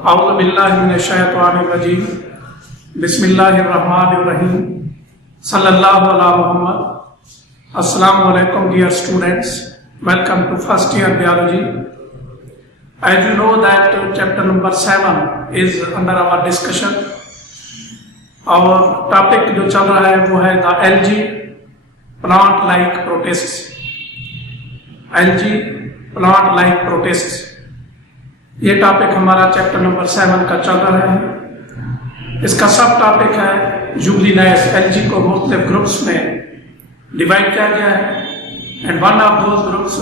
औज़ु बिल्लाहि मिनश्शैतानिर्रजीम बिस्मिल्लाहिर्रहमानिर्रहीम सल्लल्लाहु अला मुहम्मद। अस्सलामु अलैकुम dear students, welcome to first year biology. As you know that chapter number 7 is under our discussion. Our topic जो चल रहा है वो है the algae plant like protists. algae plant like protists, ये टॉपिक हमारा चैप्टर नंबर 7 का चल रहा है। इसका सब टॉपिक है जुगलिनाइड्स। एल्गी को मुख्तलिफ ग्रुप्स में डिवाइड किया गया है and one of those groups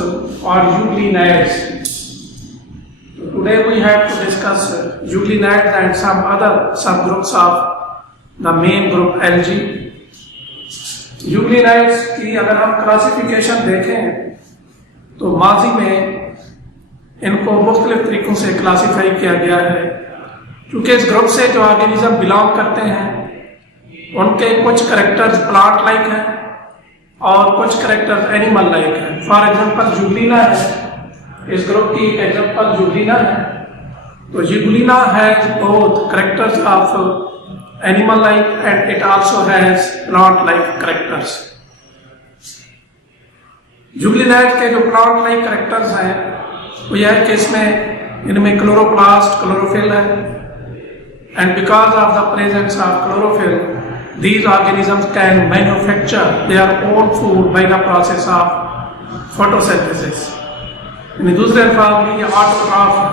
are euglenoids. Today we have to discuss euglenoids and some other subgroups of the main group algae. Euglenoids की अगर हम क्लासिफिकेशन देखें तो माजी में इनको मुख्तलिफ तरीकों से क्लासीफाई किया गया है। क्योंकि इस ग्रुप से जो ऑर्गेनिज्म बिलोंग करते हैं उनके कुछ करेक्टर्स प्लांट लाइक हैं और कुछ करेक्टर्स एनिमल लाइक हैं। फॉर एग्जांपल जुगलिना है, इस ग्रुप की एग्जांपल जुगलिना है। तो Euglena has both characters of animal like and it also has plant like characters. Euglenoid के जो प्लांट लाइक करेक्टर्स हैं वो यह है कि इसमें इनमें क्लोरोप्लास्ट क्लोरोफिल है and because of the presence of chlorophyll these organisms can manufacture their own food by the process of photosynthesis. यानी दूसरे अल्फाज में ये ऑटोट्रॉफ है।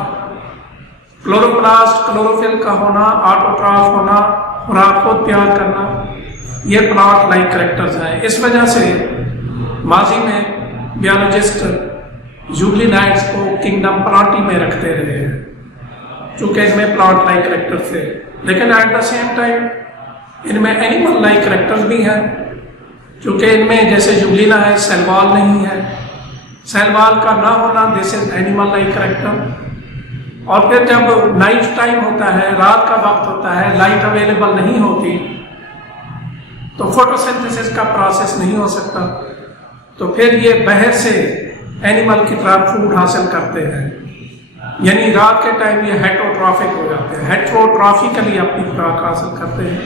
क्लोरोप्लास्ट क्लोरोफिल का होना, ऑटोट्रॉफ होना, खुराक को तैयार करना, ये प्लांट लाइक कैरेक्टर्स हैं। इस वजह से माजी में बियोलॉजिस्ट जुगलिनाइड्स को किंगडम प्लांटी में रखते रहे हैं चूंकि इसमें प्लांट लाइक कैरेक्टर थे। लेकिन एट द सेम टाइम इनमें एनिमल लाइक कैरेक्टर्स भी हैं। चूंकि इनमें जैसे जुगलिना है सेल वॉल नहीं है, सेल वॉल का ना होना this is animal like character. और फिर जब नाइट टाइम होता है, रात का वक्त होता है, लाइट अवेलेबल नहीं होती तो फोटोसिंथेसिस का प्रोसेस नहीं हो सकता। तो फिर ये बाहर से एनिमल की तरह फूड हासिल करते हैं। यानी रात के टाइम ये हेटरोट्रॉफिक हो जाते हैं, हेटरोट्रॉफिकली अपनी खुराक हासिल करते हैं।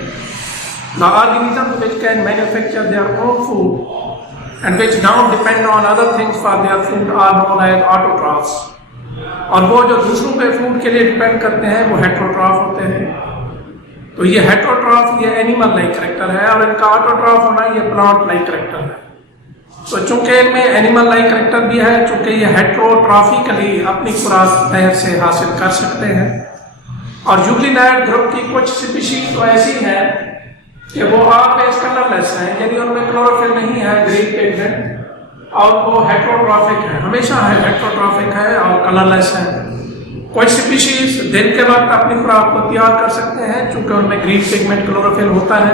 The organism which can manufacture their own food and which don't depend on other things for their food are known as autotrophs. और वो जो दूसरों पे फूड के लिए डिपेंड करते हैं वो हेटरोट्रॉफ होते हैं। तो ये हेटरोट्रॉफ ये एनिमल लाइक कैरेक्टर है और इनका ऑटोट्रॉफ होना ये प्लांट लाइक कैरेक्टर है। तो चूंकि इनमें एनिमल लाइक कैरेक्टर भी है, चूंकि ये हेटरोट्रॉफिकली अपनी खुराक बाहर से हासिल कर सकते हैं। और जुगलिनाइड ग्रुप की कुछ स्पीशीज तो ऐसी हैं कि वो ऑलवेज कलरलेस हैं, यानी उनमें क्लोरोफिल नहीं है, ग्रीन पिगमेंट, और वो हेटरोट्रॉफिक है, हमेशा है हेटरोट्रॉफिक है और कलरलेस है। कुछ स्पीशीज दिन के वक्त अपनी खुराक को तैयार कर सकते हैं चूंकि उनमें ग्रीन पिगमेंट क्लोरोफिल होता है,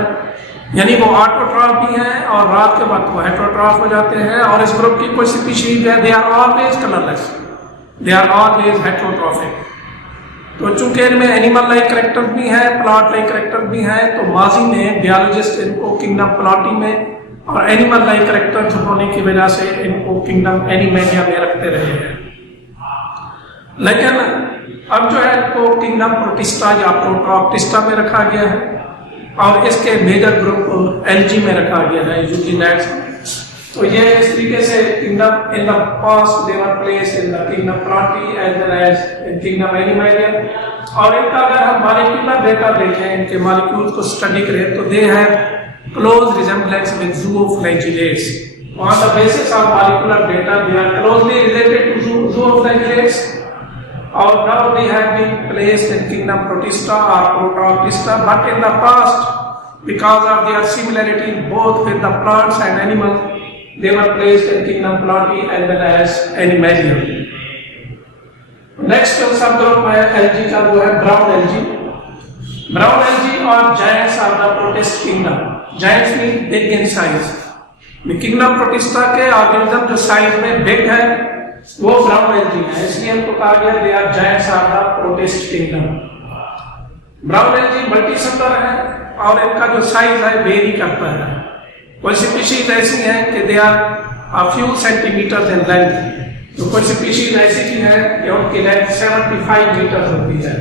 यानी वो ऑटोट्रॉफ भी हैं और रात के वक्त वो हेटरोट्रॉफ हो जाते हैं। और इस ग्रुप की कुछ स्पीशीज है they are always colourless, they are always heterotrophic. तो चूंकि इनमें एनिमल लाइक कैरेक्टर भी हैं, प्लांट लाइक कैरेक्टर भी हैं, तो माजी में बियोलॉजिस्ट इनको किंगडम प्लांटी में और एनिमल लाइक कैरेक्टर होने की वजह से इनको किंगडम एनिमेलिया में रखते रहे हैं। लेकिन अब जो है इनको किंगडम प्रोटिस्टा या प्रोटोक्टिस्टा में रखा गया है और इसके मेजर ग्रुप एल्गी में रखा गया है जुगलिनाइड्स। तो ये इस तरीके से kingdom in the past they were place in the kingdom Plantae as well as in kingdom Animalia. और इनका अगर हम मॉलिक्यूलर डेटा देखें, इनके मॉलिक्यूल्स को स्टडी करें तो they have close resemblance with zooflagellates. On the basis of molecular data they are closely related to zooflagellates. Or now they have been placed in kingdom protista or protoctista, but in the past, because of their similarity both with the plants and animals, they were placed in kingdom plantae as well as animalia. Next subgroup है algae का, वो है brown algae. Brown algae और giants are the protist kingdom. Giants mean big in size. Kingdom protista के organism जो size में big है वो ब्राउन एल्गी है, इसलिए हमको कहा गया they are giants of the protist kingdom. Brown algae multicellular है और इनका जो साइज है वेरी करता है। कुछ स्पीशीज ऐसी हैं कि they are a few centimetre in length, तो कुछ स्पीशीज ऐसी भी है कि उनकी लेंथ 75 मीटर होती है।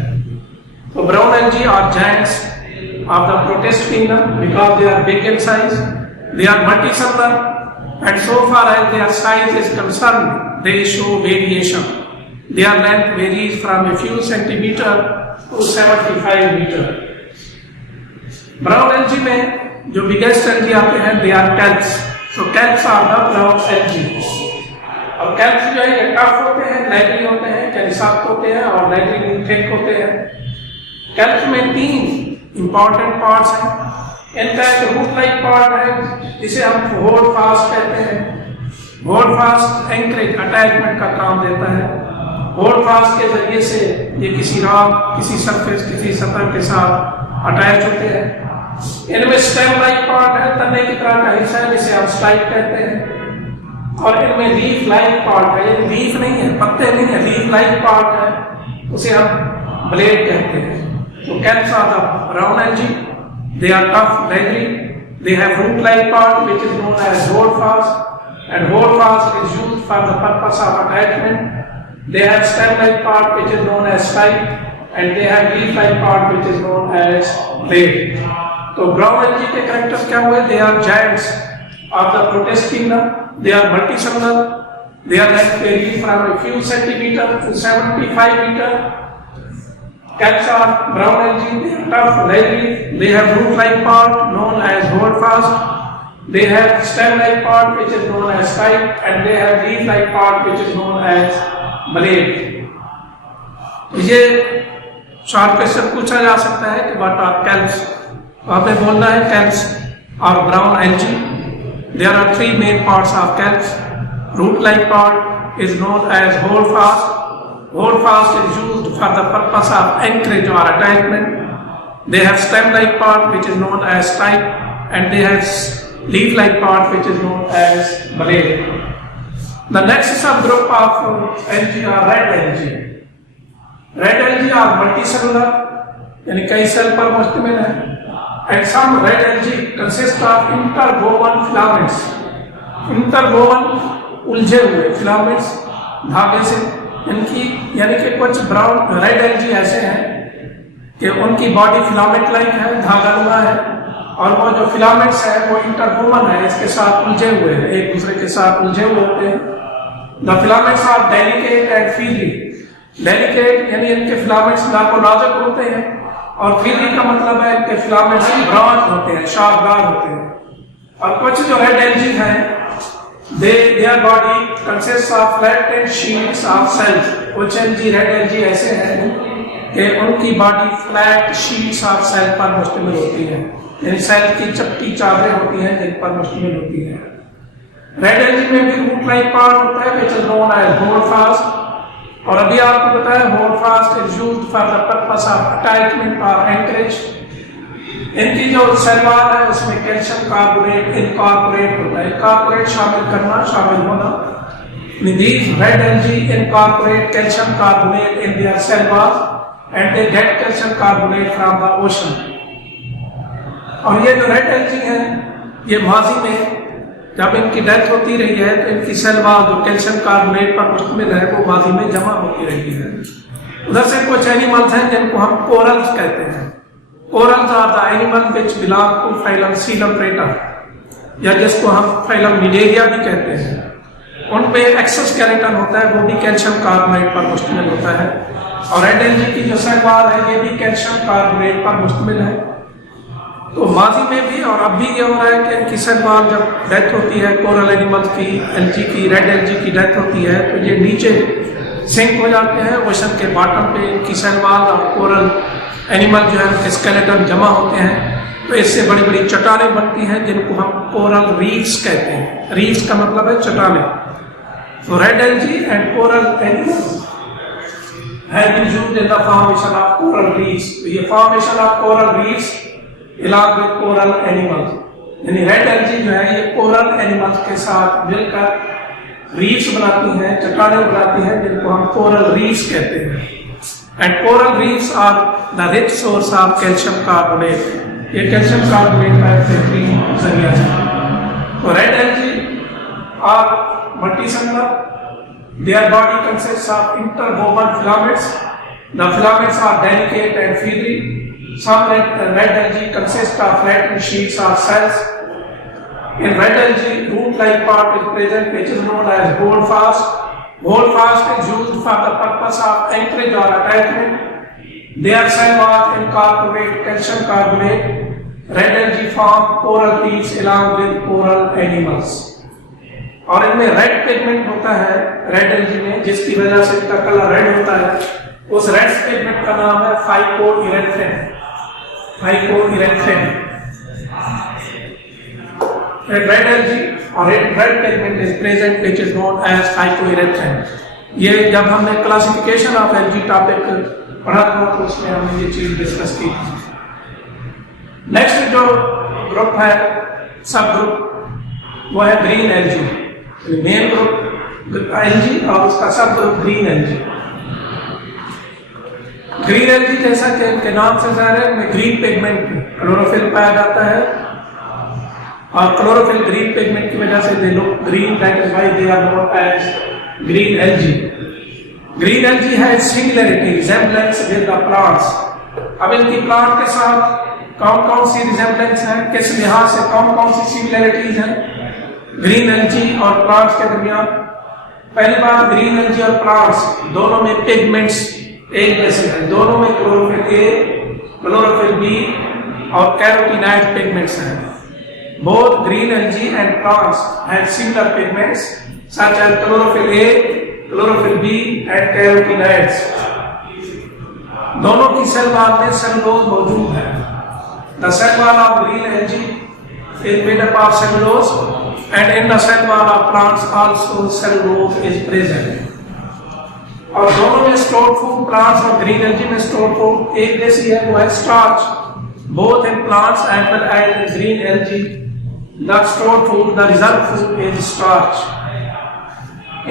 So brown algae are giants of the protist kingdom because they are big in size. They are multicellular, and so far as their size is concerned, they show variation. Their length varies from a few centimeters to 75 meters. Brown algae में जो biggest algae आते हैं, they are kelps. So kelps are the brown algae. और kelps जो है ये tough होते हैं, leathery होते हैं, यानी सख्त होते हैं और leathery thick होते हैं. kelps में 3 important parts हैं. इनका एक रूट-like part है, जिसे हम hold fast कहते हैं. hold fast anchorage attachment का काम देता है. hold fast के जरिए से ये किसी रॉक, किसी सरफेस, किसी सतह के साथ अटैच होते हैं. इनमें स्टेम लाइक पार्ट है, तने की तरह का हिस्सा है जिसे हम स्टाइक कहते हैं. और इनमें लीफ लाइक पार्ट है, ये लीफ नहीं है, पत्ते नहीं है, लीफ लाइक पार्ट है, उसे हम ब्लेड कहते हैं. तो kelps are the brown algae. They are tough, leathery. They have root like part which is known as holdfast, and holdfast is used for the purpose of attachment. They have stem like part which is known as stipe, and they have leaf like part which is known as blade. तो brown algae के characters क्या हुए? They are giants of the protist kingdom. They are multicellular. They are length vary from a few centimeters to 75 meters. Kelps are brown algae. They are tough, leathery. They have root-like part known as holdfast. They have stem-like part which is known as spike, and they have leaf-like part which is known as blade. ये short question पूछा जा सकता है कि what are kelps. आपने बोलना है kelps और brown algae. There are 3 main parts of kelps. Root-like part is known as holdfast. Holdfast is used for the purpose of anchorage or attachment. They have stem-like part which is known as stike, and they have leaf-like part which is known as blade. The next subgroup of algae are red algae. Red algae are multicellular, यानी कई cell पर मुश्तमिल है. And some red algae consist of interwoven filaments. Interwoven उलझे हुए filaments धागे से. इनकी यानी कि कुछ ब्राउन रेड एल्गी ऐसे हैं कि उनकी बॉडी फिलामेंट लाइक है, धागानुमा है, और वो जो फिलामेंट्स है वो इंटरवोवन है, इसके साथ उलझे हुए हैं, एक दूसरे के साथ उलझे हुए होते हैं. The filaments are delicate and feely. Delicate यानी इनके फिलामेंट्स नाजुक होते हैं, और फीली का मतलब है कि फिलामेंट्स ब्रॉड होते हैं, शार्पदार होते हैं. और कुछ जो रेड एल्गी हैं, their body consists of flattened sheets of cells. कुछ एल्गी रेड एल्गी ऐसे हैं कि उनकी body flat sheets of cell पर मुश्तमिल होती है, यानी सेल की चपटी चादरें होती हैं जिन पर मुश्तमिल होती है. रेड एल्गी में भी रूट लाइक पार्ट होता है which is known as holdfast. और अभी आपको पता है holdfast is used for the purpose of attachment or anchorage. इनकी जो सेल वॉल है उसमें कैल्शियम कार्बोनेट इनकॉर्पोरेट होता है. इनकॉर्पोरेट शामिल करना, शामिल होना. These red algae incorporate calcium carbonate in their cell wall and they get calcium carbonate from the ocean. और ये जो रेड एल्गी हैं, ये माजी में जब इनकी डेथ होती रही है तो इनकी सेल वॉल जो कैल्शियम कार्बोनेट पर मुश्तमिल है वो माजी में जमा होती रही है. उधर से कुछ एनिमल्स हैं जिनको हम कोरल्स कहते हैं. Corals are the animal which belong to phylum Coeloprata, या जिसको हम phylum Nidaria भी कहते हैं. उन पे एक्सोस्केलेटन होता है, वो भी कैल्शियम कार्बोनेट पर मुश्तमिल होता है. और रेड एल्गी की जो सेल वॉल है ये भी कैल्शियम कार्बोनेट पर मुश्तमिल है. तो माजी में भी और अब भी ये हो रहा है कि इनकी सेल वॉल जब डेथ होती है, कोरल एनिमल्स की, एल्गी की, रेड एल्गी की डेथ होती है तो ये नीचे सिंक हो जाते हैं. ओशन के बॉटम पे इनकी सेल वॉल और कोरल एनिमल जो है उनके स्केलेटन जमा होते हैं, तो इससे बड़ी बड़ी चट्टानें बनती हैं जिनको हम कोरल रीफ्स कहते हैं. रीफ्स का मतलब है चट्टानें. तो red algae and coral animals have been used in the formation of coral reefs. तो ये formation of coral reefs along with coral animals, यानी रेड एल्गी जो है ये कोरल एनिमल्स के साथ मिलकर रीफ्स बनाती हैं, चट्टानें बनाती हैं जिनको हम कोरल रीफ्स कहते हैं. And coral reefs are the rich source of calcium carbonate. ये calcium carbonate का एक बेहतरीन जरिया है. तो red algae are multicellular. Their body consists of interwoven filaments. The filaments are delicate and feathery. Some red algae consist of flattened sheets or cells. In red algae, root-like part is present, which is known as holdfast. Holdfast is used for the purpose of anchorage or attachment. Their cell walls incorporate calcium carbonate. Red algae form coral reefs along with coral animals. और इनमें red pigment होता है red algae में, जिसकी वजह से इसका colour red होता है। उस रेड पिगमेंट का नाम है फाइकोइरेथ्रिन। फाइकोइरेथ्रिन रेड एल्गी और red pigment is present which is known as phycoerythrin. ये जब हमने क्लासिफिकेशन ऑफ एल्गी टॉपिक पढ़ा था तो उसमें हमने ये चीज डिस्कस की। नेक्स्ट जो ग्रुप है, सब ग्रुप, वो है green algae. Main group algae और उसका सब group green algae. Green algae जैसा कि इनके नाम से जाहिर है, में ग्रीन पिगमेंट क्लोरोफिल पाया जाता है और क्लोरोफिल ग्रीन पिगमेंट की वजह से they look green, that is why they are known as green algae. Green algae है similarity resemblance with the plants. अब इनकी प्लांट के साथ कौन कौन सी रिजेम्बलेंस है, किस लिहाज से कौन कौन सी सिमिलरिटीज हैं ग्रीन एल्गी और प्लांट्स के दरमियान। पहली बात, ग्रीन एल्गी और प्लांट्स दोनों में पिगमेंट्स एक जैसे हैं, दोनों में क्लोरोफिल ए, क्लोरोफिल बी और कैरोटीनॉइड पिगमेंट्स हैं। Both green algae and plants have similar pigments such as chlorophyll A, chlorophyll B and carotenoids. दोनों की सेल वॉल में सेलुलोज मौजूद है। The cell wall of green algae is made up of cellulose and in the cell wall of plants also cellulose is present. और दोनों में stored food, plants और green algae में stored food एक जैसी है, वो है starch. Both in plants as well as in green algae, the stored food, the result food is starch.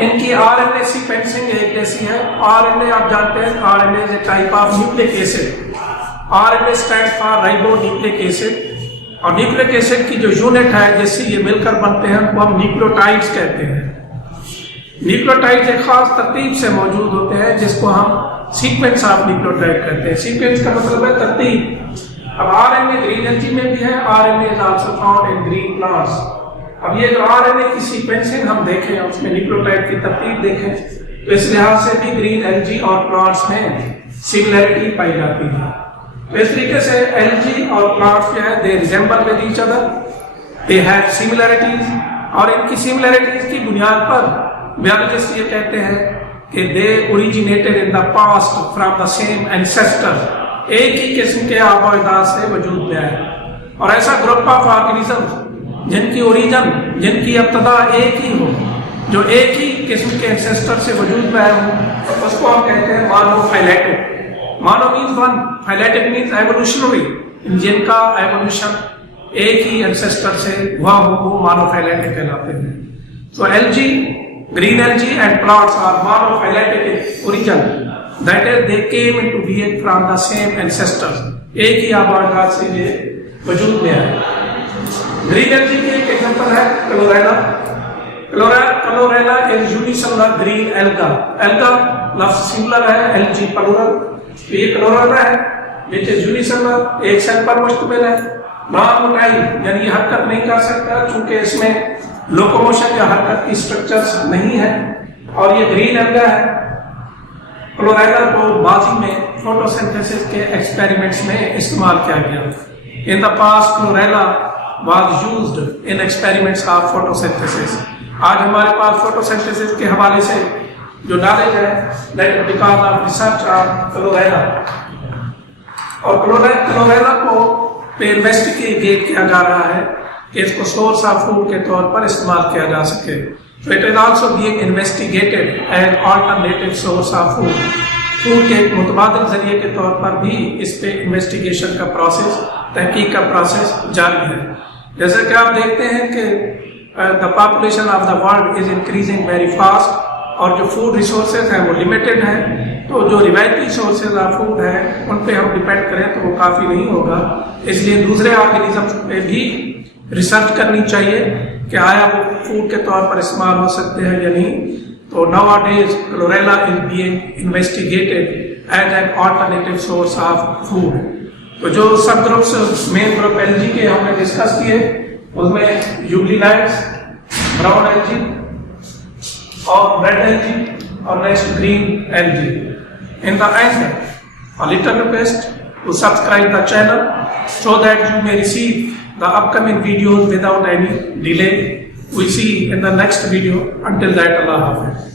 इनकी RNA sequencing एक जैसी है। RNA आप जानते हैं, RNA is a type of nucleic acid. RNA stands for ribonucleic acid और nucleic acid की जो यूनिट है जिससे ये मिलकर बनते हैं वो हम न्यूक्लियोटाइड्स कहते हैं। न्यूक्लियोटाइड्स एक खास तरतीब से मौजूद होते हैं जिसको हम सीक्वेंस ऑफ न्यूक्लियोटाइड कहते हैं। सीक्वेंस का मतलब है तरतीब। अब आरएनए ग्रीन एल्गी में भी है, RNA is also found in green plants. अब ये जो आरएनए की सीक्वेंसिंग हम देखें, उसमें न्यूक्लियोटाइड की तरतीब देखें, तो इस लिहाज से भी ग्रीन एल्गी और प्लांट्स में सिमिलरिटी पाई जाती है। तो इस तरीके से एल्गी और प्लांट्स जो है they resemble with each other, they have similarities और इनकी सिमिलरिटीज की बुनियाद पर बायोलॉजिस्ट ये कहते हैं कि they originated in the past from the same ancestor. एक ही किस्म के आबो अजदाद से वजूद में आए और ऐसा ग्रुप ऑफ ऑर्गेनिज्म जिनकी ओरिजिन, जिनकी इब्तिदा एक ही हो, जो एक ही किस्म के एंसेस्टर से वजूद में आए हो, उसको हम कहते हैं monophyletic. Mono means one, phyletic means evolutionary, जिनका एवोल्यूशन एक ही एंसेस्टर से हुआ हो वो मोनोफाइलेटिक कहलाते हैं। So algae, green algae and plants are monophyletic origin, that is they came into being from the same ancestor. एक ही आबो अजदाद से ये वजूद में आए। ग्रीन एल्गी की एक एग्जांपल है chlorella. Chlorella is unicellular green alga. Alga लफ्ज सिंगुलर है, एल्गी प्लूरल। तो ये क्लोरेला है विच इज यूनिसेलुलर, एक सेल पर मुश्तमिल है। नॉन मोटाइल यानी हरकत नहीं कर सकता चूंकि इसमें लोकोमोशन या हरकत की स्ट्रक्चर्स नहीं है और ये ग्रीन एल्गा है। क्लोरेला को माजी में फोटोसिंथेसिस के एक्सपेरिमेंट्स में इस्तेमाल किया गया। इन the past chlorella was used in experiments of photosynthesis. आज हमारे पास फोटोसिंथेसिस के हवाले से जो नॉलेज है that because of research of chlorella. और क्लोरेला को इन्वेस्टिगेट किया जा रहा है कि इसको सोर्स ऑफ फूड के तौर पर इस्तेमाल किया जा सके। So it is also being investigated as alternative source of food. Food के एक मुतबादिल जरिए के तौर पर भी इस पे इन्वेस्टिगेशन का प्रोसेस, तहकीक का प्रोसेस जारी है। जैसे कि आप देखते हैं कि the population of the world is increasing very fast और जो फूड रिसोर्सेज हैं वो लिमिटेड हैं, तो जो रिवायती सोर्सेज ऑफ फूड है उन पे हम डिपेंड करें तो वो काफ़ी नहीं होगा। इसलिए दूसरे ऑर्गेनिज्म पे भी रिसर्च करनी चाहिए कि आया वो फूड के तौर पर इस्तेमाल हो सकते हैं या नहीं। तो nowadays chlorella is being investigated as an alternative source of food. तो जो सब ग्रुप्स मेन ग्रुप एलजी के हमने डिस्कस किए उसमें यूग्लिनाइड्स, ब्राउन एलजी और रेड एलजी और next green LG. In the end, a little request to subscribe the channel so that you may receive the upcoming videos without any delay. We see in the next video. Until that, Allah Hafiz.